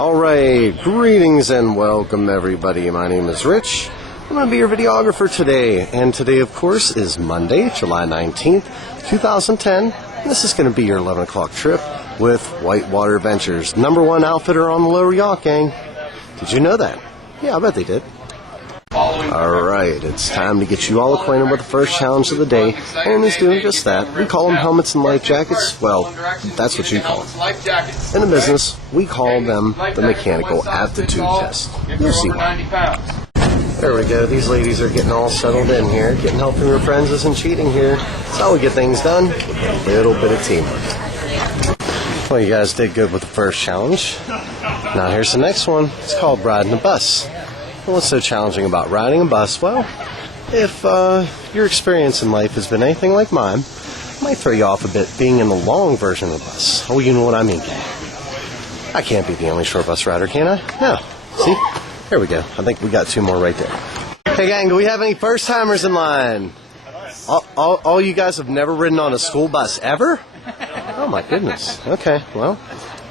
Alright, greetings and welcome everybody. My name is Rich. I'm going to be your videographer today. And today, of course, is Monday, July 19th, 2010. And this is going to be your 11 o'clock trip with Whitewater Ventures, #1 outfitter on the Lower Yough, gang. Did you know that? Yeah, I bet they did. Alright, it's time to get you all acquainted with the first challenge of the day, and he's doing just that. We call them helmets and life jackets. Well, that's what you call them. In the business, we call them the mechanical aptitude test. You'll see why. There we go. These ladies are getting all settled in here. Getting help from your friends isn't cheating here. That's how we get things done. A little bit of teamwork. Well, you guys did good with the first challenge. Now here's the next one. It's called riding a bus. Well, what's so challenging about riding a bus? Well, if your experience in life has been anything like mine, it might throw you off a bit being in the long version of the bus. Oh, you know what I mean, gang. I can't be the only short bus rider, can I? No. See? There we go. I think we got two more right there. Hey, gang, do we have any first-timers in line? All you guys have never ridden on a school bus ever? Oh, my goodness. Okay, well,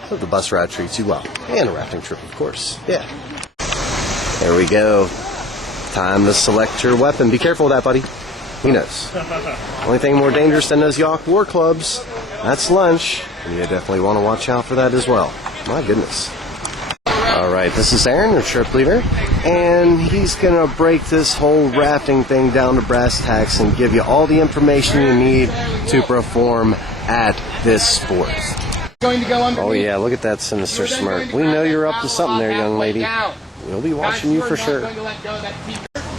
hope the bus ride treats you well. And a rafting trip, of course. Yeah. There we go. Time to select your weapon. Be careful with that, buddy. He knows. Only thing more dangerous than those Yough war clubs, that's lunch. And you definitely want to watch out for that as well. My goodness. Alright, this is Aaron, your trip leader. And he's going to break this whole rafting thing down to brass tacks and give you all the information you need to perform at this sport. Oh yeah, look at that sinister smirk. We know you're up to something there, young lady. We'll be watching you for sure.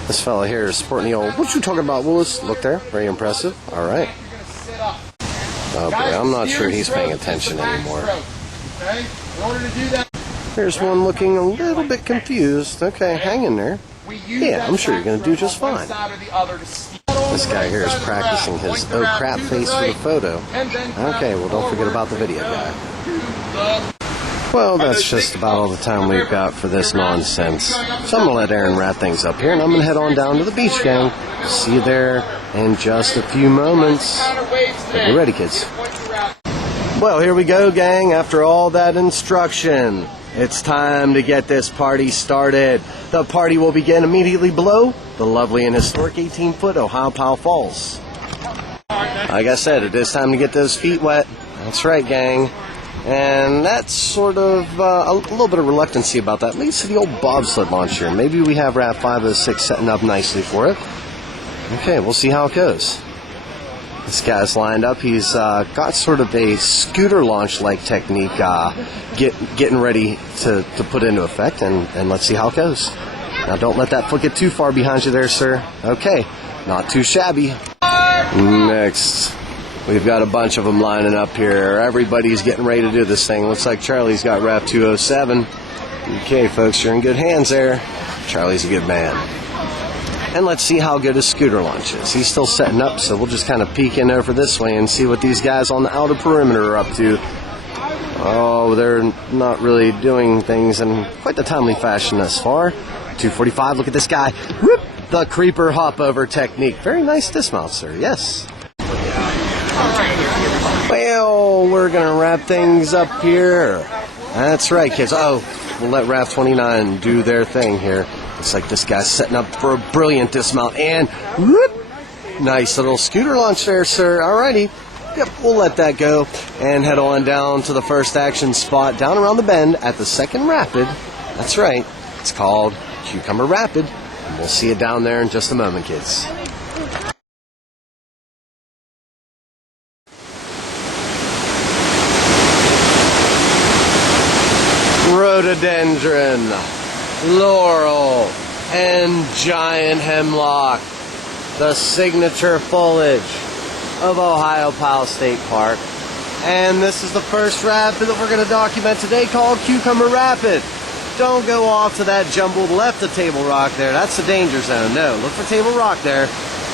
This fella here is sporting the old, what you talking about, Willis? Look there, very impressive. Alright. Oh boy, I'm not sure he's paying attention anymore. There's one looking a little bit confused. Okay, hang in there. Yeah, I'm sure you're going to do just fine. This guy here is practicing his oh crap face for the photo. Okay, well don't forget about the video guy. Well, that's just about all the time we've got for this nonsense. So I'm going to let Aaron wrap things up here, and I'm going to head on down to the beach, gang. See you there in just a few moments. Are you ready, kids? Well, here we go, gang. After all that instruction, it's time to get this party started. The party will begin immediately below the lovely and historic 18-foot Ohio Powell Falls. Like I said, it is time to get those feet wet. That's right, gang. And that's sort of a little bit of reluctancy about that leads to the old bobsled launch here. Maybe we have RAF 506 setting up nicely for it. Okay, we'll see how it goes. This guy's lined up. He's got sort of a scooter launch-like technique getting ready to put into effect, and let's see how it goes. Now, don't let that foot get too far behind you there, sir. Okay, not too shabby. Next, we've got a bunch of them lining up here. Everybody's getting ready to do this thing. Looks like Charlie's got RAF 207. Okay, folks, you're in good hands there. Charlie's a good man. And let's see how good his scooter launch is. He's still setting up, so we'll just kind of peek in over this way and see what these guys on the outer perimeter are up to. Oh, they're not really doing things in quite the timely fashion thus far. 245, look at this guy. Whoop! The creeper hop over technique. Very nice dismount, sir. Yes. Well, we're going to wrap things up here. That's right, kids. Oh, we'll let RAF 29 do their thing here. Looks like this guy's setting up for a brilliant dismount. And whoop! Nice little scooter launch there, sir. Alrighty. Yep, we'll let that go and head on down to the first action spot down around the bend at the second rapid. That's right. It's called Cucumber Rapid. And we'll see you down there in just a moment, kids. Rhododendron, laurel, and giant hemlock, the signature foliage of Ohio Powell State Park. And this is the first rapid that we're going to document today, called Cucumber Rapid. Don't go off to that jumbled left of Table Rock there. That's the danger zone. No, look for Table Rock there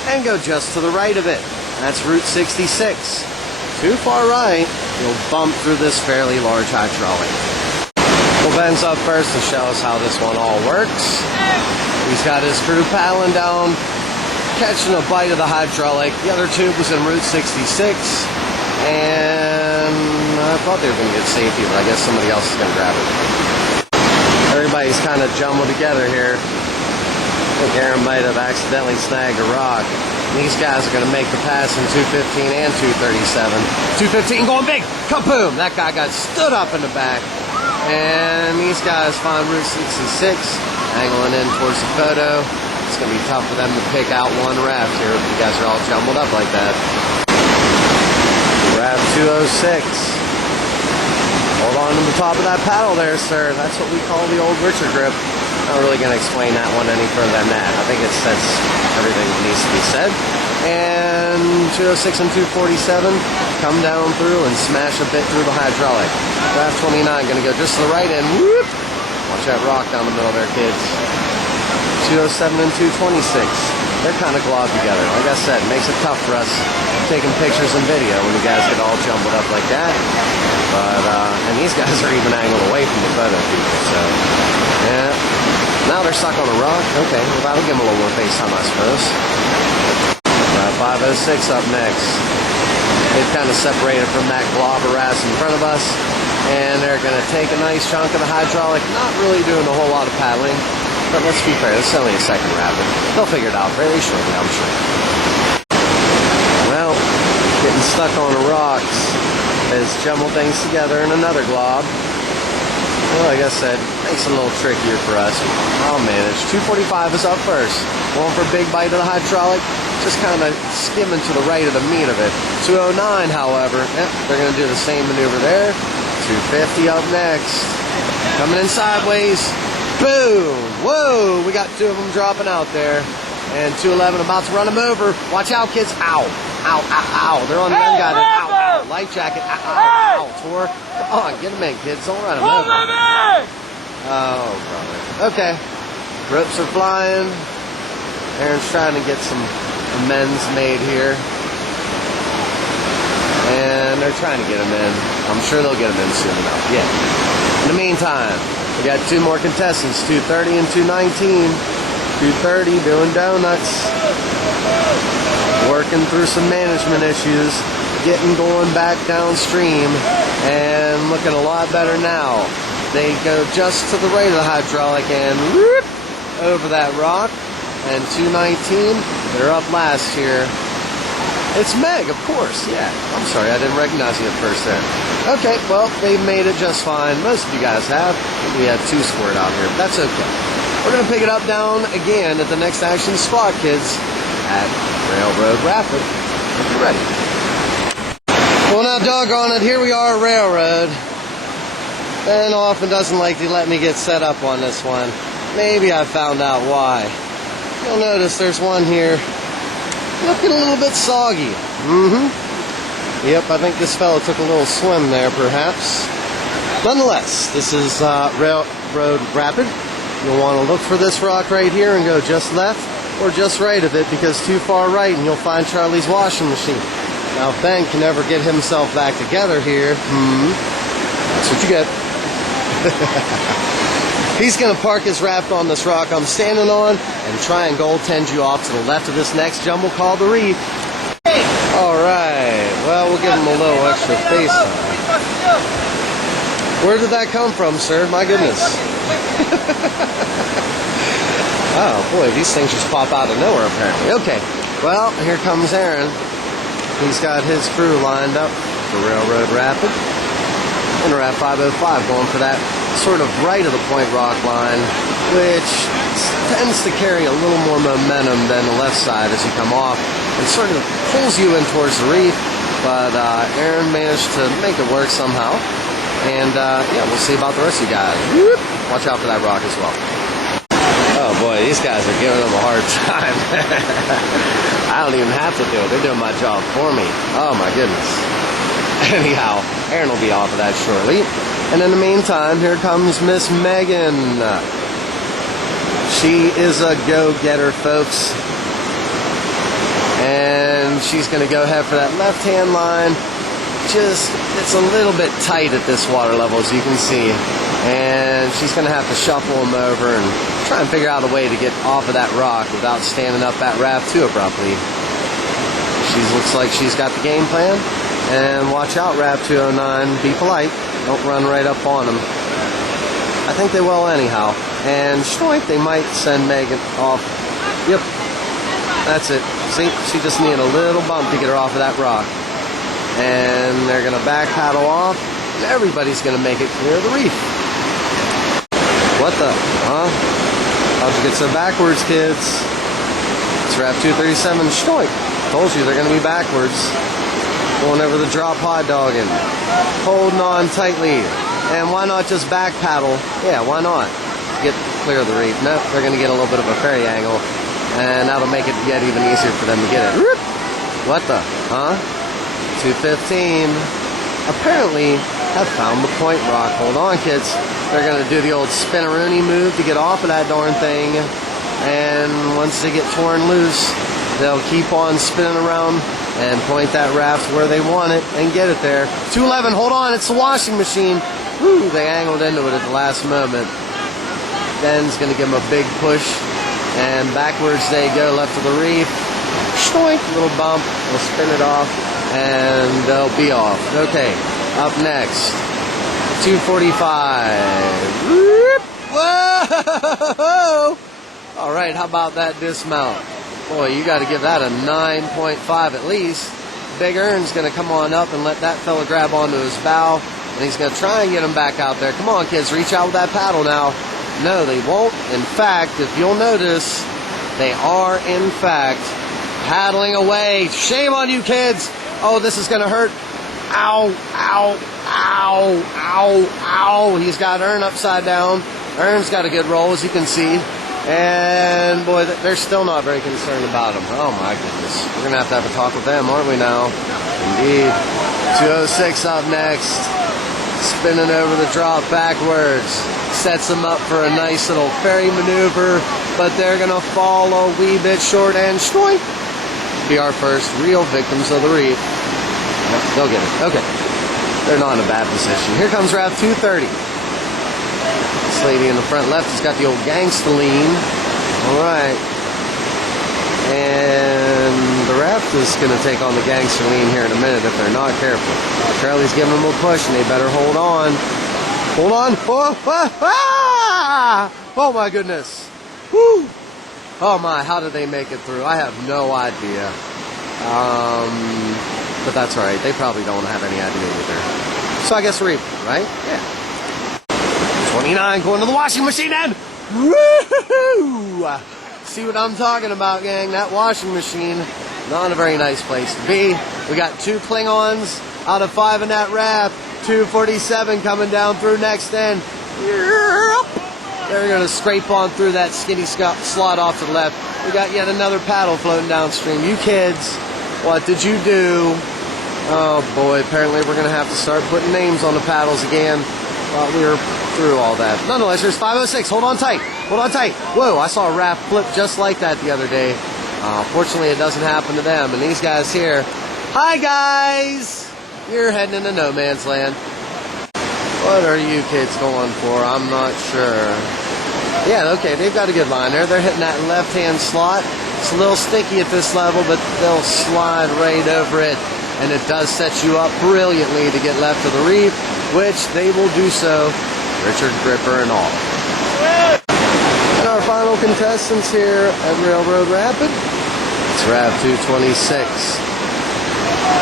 and go just to the right of it. That's Route 66. Too far right, you'll bump through this fairly large hydraulic. Well, Ben's up first to show us how this one all works. He's got his crew paddling down, catching a bite of the hydraulic. The other tube was in Route 66, and I thought they were going to get safety, but I guess somebody else is going to grab it. Everybody's kind of jumbled together here. I think Aaron might have accidentally snagged a rock. These guys are going to make the pass in 215 and 237. 215 going big. Kaboom! That guy got stood up in the back. And these guys find Route 66, angling in towards the photo. It's going to be tough for them to pick out one raft here if you guys are all jumbled up like that. Raft 206. Hold on to the top of that paddle there, sir. That's what we call the old Richard grip. Not really going to explain that one any further than that. I think it says everything that needs to be said. And 206 and 247 come down through and smash a bit through the hydraulic. Raft 29 going to go just to the right and whoop! Watch that rock down the middle there, kids. 207 and 226. They're kind of globbed together. Like I said, it makes it tough for us taking pictures and video when you guys get all jumbled up like that. But, and these guys are even angled away from the photo people, so, yeah. Now they're stuck on a rock. Okay, well, that'll give them a little more face time, I suppose. 506 up next. They've kind of separated from that glob of rafts in front of us, and they're going to take a nice chunk of the hydraulic, not really doing a whole lot of paddling. But let's be fair, this is only a second rapid. They'll figure it out very shortly, I'm sure. Well, getting stuck on the rocks is jumble things together in another glob. Well, like I said, makes it a little trickier for us. I'll manage. 245 is up first. Going for a big bite of the hydraulic. Just kind of skimming to the right of the meat of it. 209, however, they're going to do the same maneuver there. 250 up next. Coming in sideways. Boom! Whoa! We got two of them dropping out there. And 211 about to run them over. Watch out, kids. Ow. Ow, ow, ow. They're on the gun guy. Ow. Life jacket. Ow, ow, ow. Tor. Come on, get them in, kids. Don't run them over. Oh, brother. Okay. Ropes are flying. Aaron's trying to get some amends made here. And they're trying to get them in. I'm sure they'll get them in soon enough. Yeah. In the meantime, we got two more contestants, 230 and 219. 230 doing donuts. Working through some management issues. Getting going back downstream. And looking a lot better now. They go just to the right of the hydraulic and whoop, over that rock. And 219, they're up last here. It's Meg, of course, yeah. I'm sorry, I didn't recognize you at first there. Okay, well, they've made it just fine. Most of you guys have. We had two scored out here, but that's okay. We're going to pick it up down again at the next action spot, kids, at Railroad Rapid. If you're ready. Well, now, doggone it, here we are at Railroad. Ben often doesn't like to let me get set up on this one. Maybe I found out why. You'll notice there's one here looking a little bit soggy. Yep, I think this fellow took a little swim there, perhaps. Nonetheless, this is Railroad Rapid. You'll want to look for this rock right here and go just left or just right of it, because too far right and you'll find Charlie's washing machine. Now, if Ben can ever get himself back together here, that's what you get. He's going to park his raft on this rock I'm standing on and try and goaltend you off to the left of this next jumble called the reef. Alright, well, we'll give him a little extra face time. Where did that come from, sir? My goodness. Oh, boy, these things just pop out of nowhere, apparently. Okay, well, here comes Aaron. He's got his crew lined up for Railroad Rapid. And we're at 505 going for that sort of right of the point rock line, which tends to carry a little more momentum than the left side as you come off and sort of pulls you in towards the reef. But Aaron managed to make it work somehow. And yeah, we'll see about the rest of you guys. Whoop. Watch out for that rock as well. Oh boy, these guys are giving them a hard time. I don't even have to do it. They're doing my job for me. Oh my goodness. Anyhow, Aaron will be off of that shortly. And in the meantime, here comes Miss Megan. She is a go-getter, folks. And she's going to go ahead for that left-hand line. Just, it's a little bit tight at this water level, as you can see. And she's going to have to shuffle them over and try and figure out a way to get off of that rock without standing up that raft too abruptly. She looks like she's got the game plan. And watch out, Raft 209. Be polite. Don't run right up on them. I think they will anyhow. And Schnoink, they might send Megan off. Yep, that's it. See, she just needed a little bump to get her off of that rock. And they're going to back paddle off. And everybody's going to make it clear the reef. What the? Huh? How'd you get so backwards, kids? It's Raft 237 Schnoink. Told you they're going to be backwards. Going over the drop hot dogging. Holding on tightly. And why not just back paddle? Yeah, why not? Get clear of the reef. Nope, they're going to get a little bit of a ferry angle. And that'll make it yet even easier for them to get it. What the? Huh? 215. Apparently have found the point rock. Hold on, kids. They're going to do the old spin-a-rooney move to get off of that darn thing. And once they get torn loose, they'll keep on spinning around and point that raft where they want it and get it there. 211, hold on, it's the washing machine. Woo, they angled into it at the last moment. Ben's going to give them a big push. And backwards they go, left of the reef. Schnoink, little bump. We'll spin it off. And they'll be off. Okay, up next. 245. Whoa! All right, how about that dismount? Boy, you got to give that a 9.5 at least. Big Ern's going to come on up and let that fella grab onto his bow. And he's going to try and get him back out there. Come on, kids, reach out with that paddle now. No, they won't. In fact, if you'll notice, they are, in fact, paddling away. Shame on you, kids. Oh, this is going to hurt. Ow, ow, ow, ow, ow. He's got Ern upside down. Ern's got a good roll, as you can see. And, boy, they're still not very concerned about him. Oh, my goodness. We're going to have a talk with them, aren't we now? Indeed. 206 up next. Spinning over the drop backwards. Sets them up for a nice little ferry maneuver. But they're going to fall a wee bit short and Schnoink. Be our first real victims of the reef. Yep, they'll get it. Okay. They're not in a bad position. Here comes Raft 230. This lady in the front left has got the old gangsta lean. All right. And the raft is going to take on the gangsta lean here in a minute if they're not careful. Charlie's giving them a push, and they better hold on. Hold on. Oh, oh my goodness. Woo. Oh, my. How did they make it through? I have no idea. But that's all right. They probably don't have any idea either. So I guess reef, right? Yeah. 29 going to the washing machine and woo! See what I'm talking about, gang? That washing machine, not a very nice place to be. We got 2 Klingons out of 5 in that raft. 247 coming down through next end. They're going to scrape on through that skinny slot off to the left. We got yet another paddle floating downstream. You kids, what did you do? Oh boy, apparently we're going to have to start putting names on the paddles again. While we were through all that. Nonetheless, there's 506. Hold on tight. Hold on tight. Whoa, I saw a raft flip just like that the other day. Fortunately, it doesn't happen to them. And these guys here, hi guys! You're heading into no man's land. What are you kids going for? I'm not sure. Yeah, okay, they've got a good line there. They're hitting that left-hand slot. It's a little sticky at this level, but they'll slide right over it. And it does set you up brilliantly to get left of the reef, which they will do so, Richard Gripper and all. And our final contestants here at Railroad Rapid, it's Raft 226.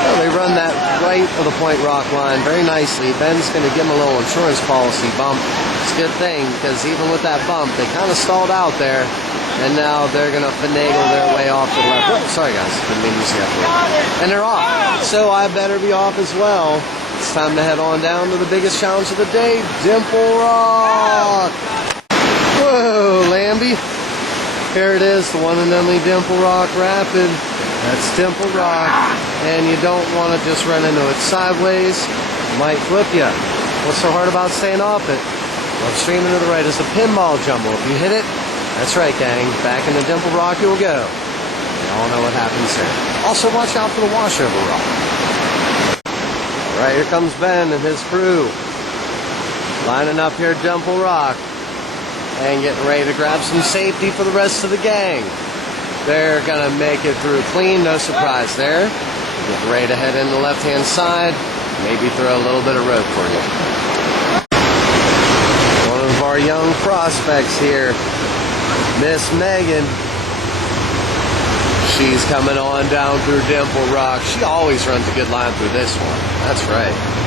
Well, they run that right of the Point Rock line very nicely. Ben's going to give them a little insurance policy bump. It's a good thing, because even with that bump, they kind of stalled out there. And now they're going to finagle their way off to the left. Oh, sorry, guys. Didn't mean to see that. And they're off. So I better be off as well. It's time to head on down to the biggest challenge of the day, Dimple Rock. Whoa, Lambie. Here it is, the one and only Dimple Rock Rapid. That's Dimple Rock. And you don't want to just run into it sideways. It might flip you. What's so hard about staying off it? Upstream and to the right is the pinball jumble. If you hit it, that's right, gang. Back in the Dimple Rock you'll go. You all know what happens here. Also, watch out for the washover rock. All right, here comes Ben and his crew. Lining up here at Dimple Rock. And getting ready to grab some safety for the rest of the gang. They're going to make it through clean. No surprise there. Getting ready to head in the left-hand side. Maybe throw a little bit of rope for you. One of our young prospects here. Miss Megan. She's coming on down through Dimple Rock. She always runs a good line through this one. That's right.